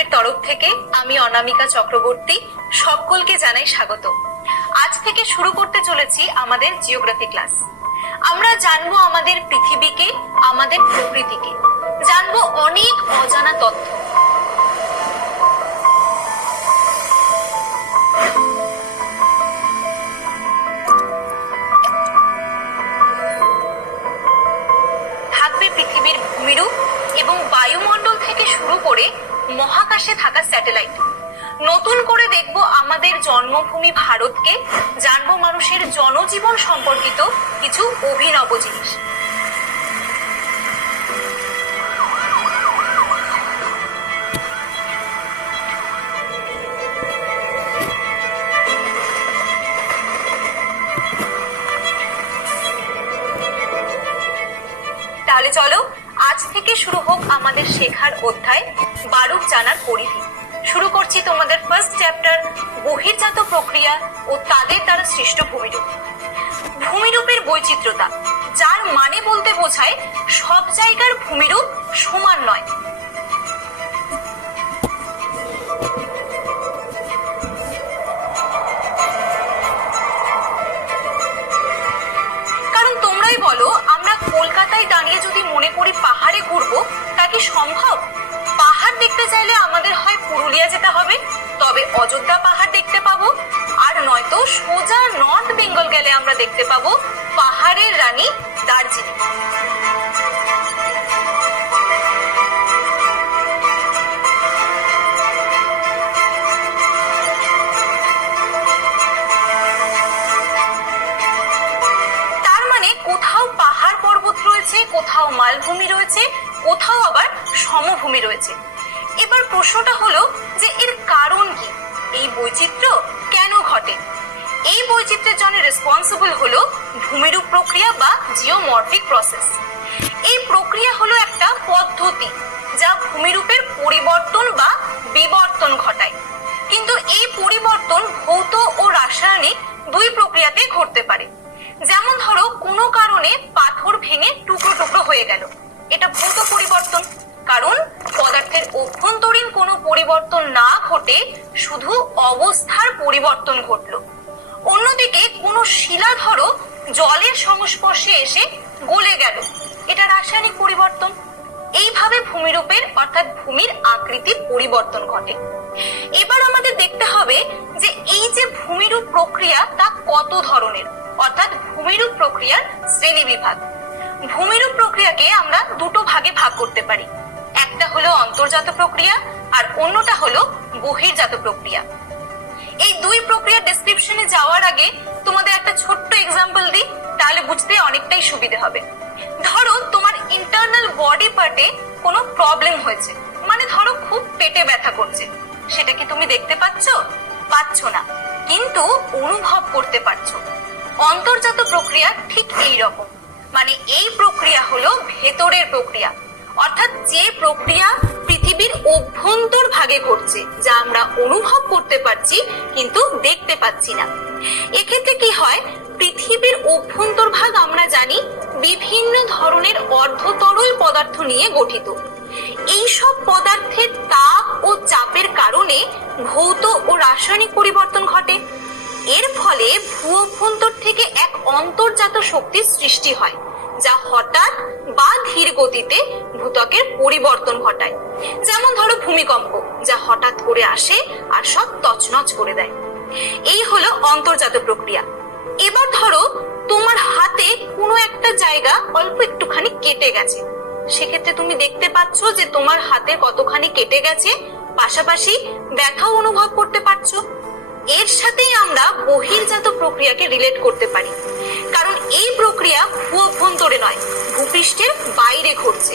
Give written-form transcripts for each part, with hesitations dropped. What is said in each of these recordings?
গ্রুপের তরফ থেকে আমি অনামিকা চক্রবর্তী সকলকে জানাই স্বাগত। আজ থেকে শুরু করতে চলেছি আমাদের জিওগ্রাফি ক্লাস। আমরা জানবো আমাদের পৃথিবীকে, আমাদের প্রকৃতিকে, জানবো অনেক অজানা তথ্য। থাকবে পৃথিবীর ভূমিরূপ এবং বায়ুমণ্ডল থেকে শুরু করে মহাকাশে থাকা স্যাটেলাইট। নতুন করে দেখব আমাদের জন্মভূমি ভারতকে, জানবো মানুষের জনজীবন সম্পর্কিত কিছু অভিনব জিনিস। তাহলে চলো আজ থেকে শুরু হোক আমাদের শেখার অধ্যায় বারুক জানার পরিধি। শুরু করছি তোমাদের ফার্স্ট চ্যাপ্টার বহির্জাত প্রক্রিয়া ও তাদের দ্বারা সৃষ্ট ভূমিরূপ। ভূমিরূপের বৈচিত্র্যতা, যার মানে বলতে বোঝায় সব জায়গার ভূমিরূপ সমান নয়। কারণ তোমরাই বলো, আমরা কলকাতায় দাঁড়িয়ে যদি মনে করি পাহাড়ে ঘুরবো, তা কি সম্ভব? পাহাড় দেখতে চাইলে আমাদের হয় পুরুলিয়া যেতে হবে, তবে অযোধ্যা পাহাড় দেখতে পাবো, আর নয়তো সোজা নর্থ বেঙ্গল গেলে আমরা দেখতে পাবো পাহাড়ের রানী দার্জিলিং। তার মানে কোথাও পাহাড় পর্বত রয়েছে, কোথাও মালভূমি রয়েছে, কোথাও আবার সমভূমি রয়েছে। এবার প্রশ্নটা হলো যে এর কারণ কি? এই বৈচিত্র্য কেন ঘটে? এই বৈচিত্র্যের জন্য রেসপন্সিবল হলো ভূমিরূপ প্রক্রিয়া বা জিওমরফিক প্রসেস। এই প্রক্রিয়া হলো একটা পদ্ধতি যা ভূমিরূপের পরিবর্তন বা বিবর্তন ঘটায়। কিন্তু এই পরিবর্তন ভৌত ও রাসায়নিক দুই প্রক্রিয়াতে ঘটতে পারে। যেমন ধরো কোনো কারণে পাথর ভেঙে টুকরো টুকরো হয়ে গেল, এটা ভৌত পরিবর্তন। কারণ পদার্থের অভ্যন্তরীণ কোনো পরিবর্তন না ঘটে শুধু অবস্থার পরিবর্তন ঘটলো। অন্যদিকে কোনো শিলা ধরো জলের সংস্পর্শে এসে গলে গেল, এটা রাসায়নিক পরিবর্তন। এইভাবে ভূমিরূপের অর্থাৎ ভূমির আকৃতির পরিবর্তন ঘটে। এবার আমাদের দেখতে হবে যে এই যে ভূমিরূপ প্রক্রিয়া তা কত ধরনের, অর্থাৎ ভূমিরূপ প্রক্রিয়ার শ্রেণী বিভাগ। ভূমিরূপ প্রক্রিয়াকে আমরা দুটো ভাগে ভাগ করতে পারি, একটা হলো অন্তর্জাত প্রক্রিয়া আর অন্যটা হলো বহির্জাত প্রক্রিয়া। এই দুই প্রক্রিয়ার ডেসক্রিপশনে যাওয়ার আগে তোমাদের একটা ছোট্ট এক্সাম্পল দিই, তাহলে বুঝতে অনেকটাই সুবিধা হবে। ধরো তোমার ইন্টারনাল বডি পার্টে কোনো প্রবলেম হয়েছে, মানে ধরো খুব পেটে ব্যথা করছে, সেটা কি তুমি দেখতে পাচ্ছ না, কিন্তু অনুভব করতে পারছো। অন্তর্জাত প্রক্রিয়া ঠিক এই রকম, মানে এই প্রক্রিয়া হলো ভেতরের প্রক্রিয়া, অর্থাৎ যে প্রক্রিয়া পৃথিবীর অভ্যন্তর ভাগে ঘটছে, যা আমরা অনুভব করতে পারছি কিন্তু দেখতে পাচ্ছি না। এক্ষেত্রে কি হয়, পৃথিবীর অভ্যন্তর ভাগ আমরা জানি বিভিন্ন ধরনের অর্ধতরল পদার্থ নিয়ে গঠিত। এইসব পদার্থের তাপ ও চাপের কারণে ভৌত ও রাসায়নিক পরিবর্তন ঘটে। এর ফলে ভূ অভ্যন্তর থেকে এক অন্তর্জাত শক্তির সৃষ্টি হয়, যা হঠাৎ বা ধীর গতিতে ভূত্বকের পরিবর্তন ঘটায়। যেমন ধরো ভূমিকম্প, যা হঠাৎ করে আসে আর সব তছনছ করে দেয়। এই হলো অন্তর্জাত প্রক্রিয়া। এবার ধরো তোমার হাতে কোনো একটা জায়গা অল্প একটুখানি কেটে গেছে, সেক্ষেত্রে তুমি দেখতে পাচ্ছ যে তোমার হাতে কতখানি কেটে গেছে, পাশাপাশি ব্যথাও অনুভব করতে পারছো। এর সাথেই আমরা বহির্জাত প্রক্রিয়াকে রিলেট করতে পারি, কারণ এই প্রক্রিয়া ভূ অভ্যন্তরে নয়, ভূপৃষ্ঠের বাইরে ঘটছে।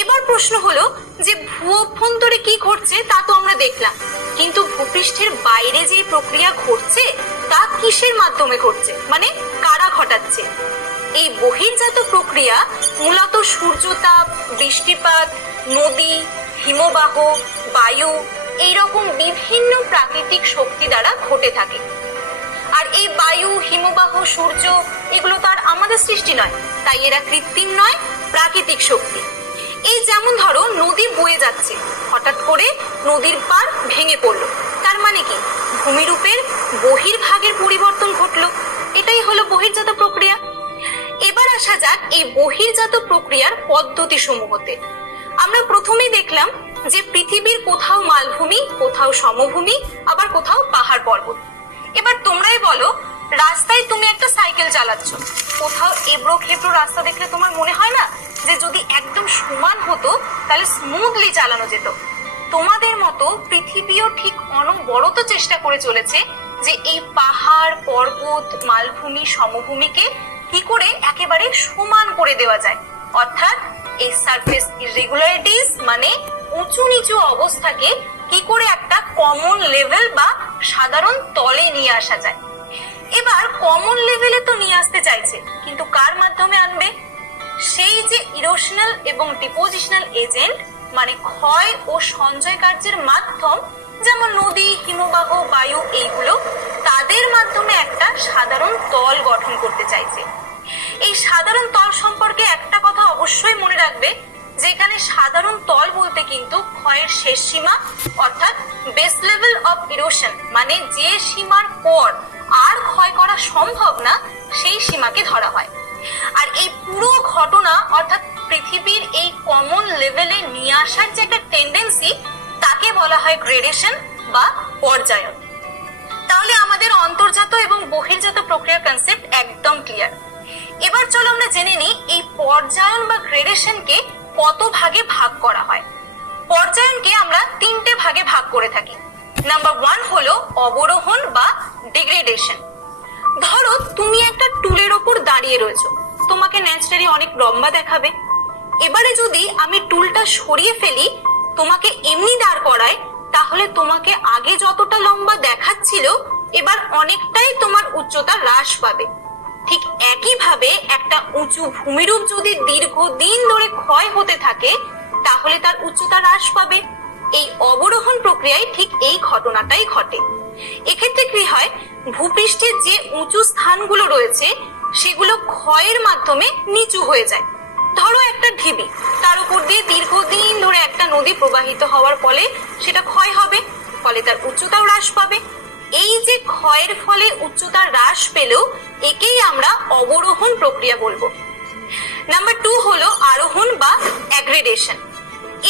এবার প্রশ্ন হলো যে ভূ অভ্যন্তরে কি ঘটছে তা তো আমরা দেখলাম, কিন্তু ভূপৃষ্ঠের বাইরে যে প্রক্রিয়া ঘটছে তা কিসের মাধ্যমে ঘটছে, মানে কারা ঘটাচ্ছে? এই বহির্জাত প্রক্রিয়া মূলত সূর্যতাপ, বৃষ্টিপাত, নদী, হিমবাহ, বায়ু এইরকম বিভিন্ন প্রাকৃতিক শক্তি দ্বারা ঘটে থাকে। আর এই বায়ু, হিমবাহ, সূর্য এগুলো তো আর আমাদের সৃষ্টি নয়, তাই এরা কৃত্রিম নয়, প্রাকৃতিক শক্তি। এই যেমন ধরো নদী বয়ে যাচ্ছে, হঠাৎ করে নদীর পাড় ভেঙে পড়লো। তার মানে কি, ভূমিরূপের বহির্ভাগের পরিবর্তন ঘটলো। এটাই হলো বহির্জাত প্রক্রিয়া। এবার আসা যাক এই বহির্জাত প্রক্রিয়ার পদ্ধতি সমূহতে। আমরা প্রথমেই দেখলাম যে পৃথিবীর কোথাও মালভূমি, কোথাও সমভূমি, আবার কোথাও পাহাড় পর্বত। এবার তোমরাই বলো, রাস্তায় তুমি একটা সাইকেল চালাচ্ছ, কোথাও এবড়ো খেবড়ো রাস্তা দেখলে তোমার মনে হয় না যে যদি একদম সমান হতো তাহলে স্মুথলি চালানো যেত? তোমাদের মতো পৃথিবীও ঠিক অনবরত চেষ্টা করে চলেছে যে এই পাহাড় পর্বত মালভূমি সমভূমিকে কি করে একেবারে সমান করে দেওয়া যায়, অর্থাৎ এই সারফেস ইররেগুলারিটিস মানে উঁচু নিচু অবস্থাকে কি করে একটা কমন লেভেল বা সাধারণ তলে নিয়ে আসা যায়। এবার কমন লেভেলে তো নিয়ে আসতে চাইছে, কিন্তু কার মাধ্যমে আনবে? সেই যে ইরোশনাল এবং ডিপোজিশনাল এজেন্ট মানে ক্ষয় ও সঞ্চয় কার্যের মাধ্যম, যেমন নদী, হিমবাহ, বায়ু, এইগুলো তাদের মাধ্যমে একটা সাধারণ তল গঠন করতে চাইছে। এই সাধারণ তল সম্পর্কে একটা কথা অবশ্যই মনে রাখবে, যেখানে সাধারণ তল বলতে কিন্তু ক্ষয়ের শেষ সীমা অর্থাৎ বেস লেভেল অফ ইরোশন মানে যে সীমার পর আর ক্ষয় করা সম্ভব না সেই সীমাকে ধরা হয়। আর এই পুরো ঘটনা অর্থাৎ পৃথিবীর এই কমন লেভেলে নিয়ে আসার যে একটা টেন্ডেন্সি, তাকে বলা হয় গ্রেডেশন বা পর্যায়ন। তাহলে আমাদের অন্তর্জাত এবং বহির্জাত প্রক্রিয়া কনসেপ্ট একদম ক্লিয়ার। এবার চলো আমরা জেনে নিই এই পর্যায়ন বা গ্রেডেশনকে কত ভাগে ভাগ করা হয়। পর্যায়নকে আমরা 3টে ভাগে ভাগ করে থাকি। নাম্বার 1 হলো অবরোহণ বা ডিগ্রেডেশন। ধরো তুমি একটা টুলের ওপর দাঁড়িয়ে রয়েছো, তোমাকে ন্যাচারালি অনেক লম্বা দেখাবে। এবারে যদি আমি টুলটা সরিয়ে ফেলি, তোমাকে এমনি দাঁড় করায়, তাহলে তোমাকে আগে যতটা লম্বা দেখাচ্ছিল এবার অনেকটাই তোমার উচ্চতা হ্রাস পাবে। ঠিক একইভাবে একটা উঁচু ভূমিরূপ যদি দীর্ঘদিন ধরে ক্ষয় হতে থাকে তাহলে তার উচ্চতা হ্রাস পাবে। এই অবরোহণ প্রক্রিয়ায় ঠিক এই ঘটনাটাই ঘটে। এক্ষেত্রে কি হয়, ভূপৃষ্ঠের যে উঁচু স্থানগুলো রয়েছে সেগুলো ক্ষয়ের মাধ্যমে নিচু হয়ে যায়। ধরো একটা ঢিবি, তার উপর দিয়ে দীর্ঘদিন ধরে একটা নদী প্রবাহিত হওয়ার ফলে সেটা ক্ষয় হবে, ফলে তার উচ্চতাও হ্রাস পাবে। এই যে ক্ষয়ের ফলে উচ্চতা হ্রাস পেলেও একেই আমরা অবরোহণ প্রক্রিয়া বলবো। নাম্বার 2 হলো আরোহণ বা অ্যাগ্রেডেশন।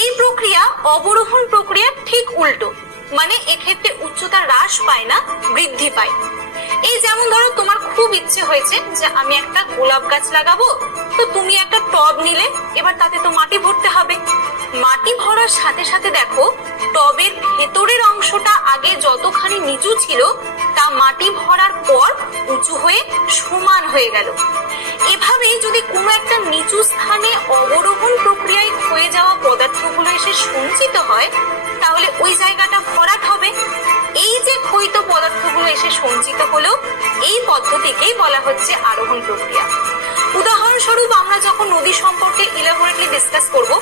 এই প্রক্রিয়া অবরোহণ প্রক্রিয়া ঠিক উল্টো, মানে এক্ষেত্রে উচ্চতা হ্রাস পায় না, বৃদ্ধি পায়। এই যেমন ধরো তোমার খুব ইচ্ছে হয়েছে যে আমি একটা গোলাপ গাছ লাগাবো, তো তুমি একটা টব নিলে, এবার তাতে তো মাটি ভরতে হবে। মাটি ভরার সাথে সাথে দেখো টবের ভেতরের অংশটা আগে যতখানি নিচু ছিল তা মাটি ভরার পর উঁচু হয়ে সমান হয়ে গেল। এভাবেই যদি কোনো একটা নিচু স্থানে অবরোহণ প্রক্রিয়ায় ক্ষয়ে যাওয়া পদার্থগুলো এসে সঞ্চিত হয় তাহলে ওই জায়গাটা ভরাট হবে। এই যে ক্ষয়িত পদার্থগুলো এসে সঞ্চিত হলো, এই পদ্ধতিকেই বলা হচ্ছে আরোহণ প্রক্রিয়া। উদাহরণস্বরূপ আমরা যখন নদী সম্পর্কে ইলাবোরেটলি ডিসকাস করব,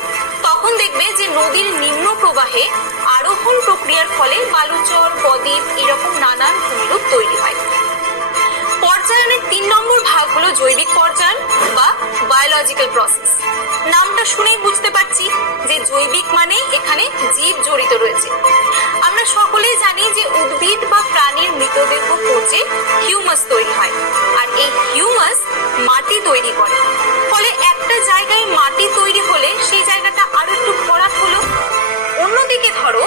তখন দেখবে যে নদীর নিম্ন প্রবাহে আরোহণ প্রক্রিয়ার ফলে বালুচর, বদ্বীপ এরকম নানান ভূমিরূপ তৈরি হয়। পর্যায়নের 3 নম্বর ভাগ হলো জৈবিক পর্যায়ন বা বায়োলজিক্যাল প্রসেস। নামটা শুনেই বুঝতে পারছি যে জৈবিক মানে এখানে জীব জড়িত রয়েছে। আমরা সকলেই জানি যে উদ্ভিদ বা প্রাণীর মৃতদেহ পচে হিউমাস তৈরি হয়, আর এই হিউমাস মাটি তৈরি করে। ফলে একটা জায়গায় মাটি তৈরি হলে সেই জায়গাটা আরো একটু ভরাট হলো। অন্যদিকে ধরো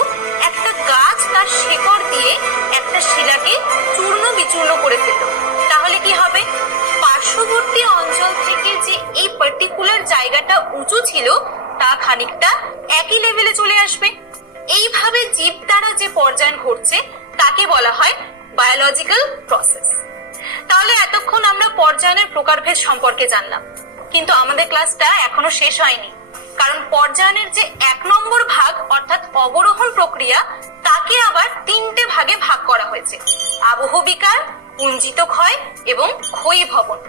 একটা গাছ তার শেকড় দিয়ে একটা শিলাকে চূর্ণ বিচূর্ণ করে ফেলল, তাহলে কি হবে? পার্শ্ববর্তী অঞ্চল থেকে যে এই পার্টিকুলার জায়গাটা উঁচু ছিল তা খানিকটা একই লেভেলে চলে আসবে। এইভাবে জীব দ্বারা যে পর্যায়ন ঘটছে তাকে বলা হয় বায়োলজিক্যাল প্রসেস। তাহলে এতক্ষণ আমরা পর্যায়নের প্রকারভেদ সম্পর্কে জানলাম, কিন্তু আমাদের ক্লাসটা এখনো শেষ হয়নি, কারণ পর্যায়নের যে 1 নম্বর ভাগ অর্থাৎ অবরোহণ প্রক্রিয়া তাকে আবার 3টে ভাগে ভাগ করা হয়েছে: আবহ বিকার, পুঞ্জিত ক্ষয় এবং ক্ষয়ীভবন।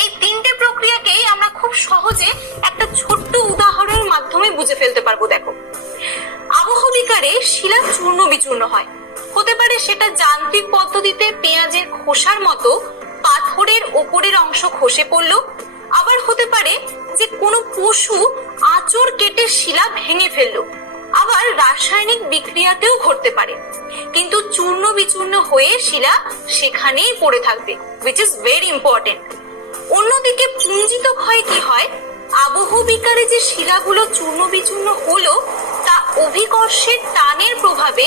এই 3টে প্রক্রিয়াকেই আমরা খুব সহজে একটা ছোট্ট উদাহরণের মাধ্যমে বুঝে ফেলতে পারবো। দেখো, আবহ বিকারে শিলা চূর্ণ বিচূর্ণ হয়, হতে পারে সেটা যান্ত্রিক পদ্ধতিতে পেঁয়াজের খোসার মতো পাথরের ওপরের অংশ খসে পড়লো, আবার হতে পারে যে কোনো পশু আঁচড় কেটে শিলা ভেঙে ফেললো, আবার রাসায়নিক বিক্রিয়াতেও ঘটতে পারে, কিন্তু চূর্ণ বিচূর্ণ হয়ে শিলা সেখানেই পড়ে থাকবে, which is very important. অন্যদিকে পুঞ্জিত ক্ষয় কি হয়, আবহ বিকারে যে শিলাগুলো চূর্ণ বিচূর্ণ হলো তা অভিকর্ষের টানের প্রভাবে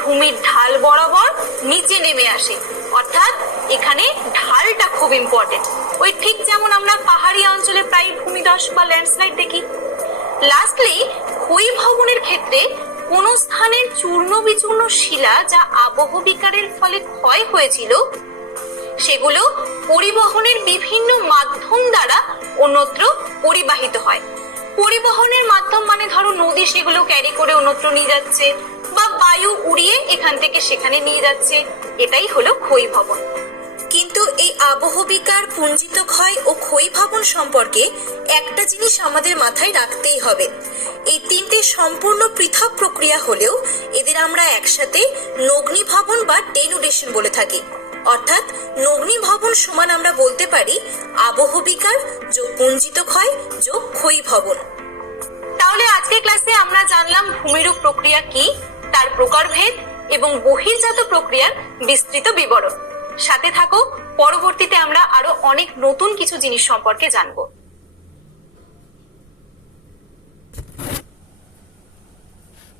ভূমির ঢাল বরাবর নিচে নেমে আসে, অর্থাৎ এখানে ঢালটা খুব ইম্পর্টেন্ট। ওই ঠিক যেমন আমরা পাহাড়ি অঞ্চলে প্রায় ভূমিধস বা ল্যান্ডস্লাইড দেখি। লাস্টলি ক্ষয়ী ভবনের ক্ষেত্রে কোন স্থানের চূর্ণ বিচূর্ণ শিলা যা আবহ বিকারের ফলে ক্ষয় হয়েছিল সেগুলো পরিবহনের বিভিন্ন মাধ্যম দ্বারা অন্যত্র পরিবাহিত হয়। পরিবহনের মাধ্যম মানে ধরো নদী সেগুলো ক্যারি করে অন্যত্র নিয়ে যাচ্ছে, বা বায়ু উড়িয়ে এখান থেকে সেখানে নিয়ে যাচ্ছে, এটাই হলো ক্ষয়ী ভবন। কিন্তু এই আবহ বিকার, পুঞ্জিত ক্ষয় ও ক্ষয়ী ভবন সম্পর্কে একটা জিনিস আমাদের মাথায় রাখতেই হবে। এই তিনটে সম্পূর্ণ পৃথক প্রক্রিয়া হলেও এদের আমরা একসাথে নগ্নি ভবন বা ডেনুডেশন বলে থাকি। অর্থাৎ নগ্নি ভবন সমান আমরা বলতে পারি আবহ বিকার যোগ পুঞ্জিত ক্ষয় যোগ ক্ষয়ী ভবন। তাহলে আজকের ক্লাসে আমরা জানলাম ভূমিরূপ প্রক্রিয়া কি, তার প্রকারভেদ এবং বহির্জাত প্রক্রিয়ার বিস্তৃত বিবরণ। সাথে থাকো, পরবর্তীতে আমরা আরো অনেক নতুন কিছু জিনিস সম্পর্কে জানবো।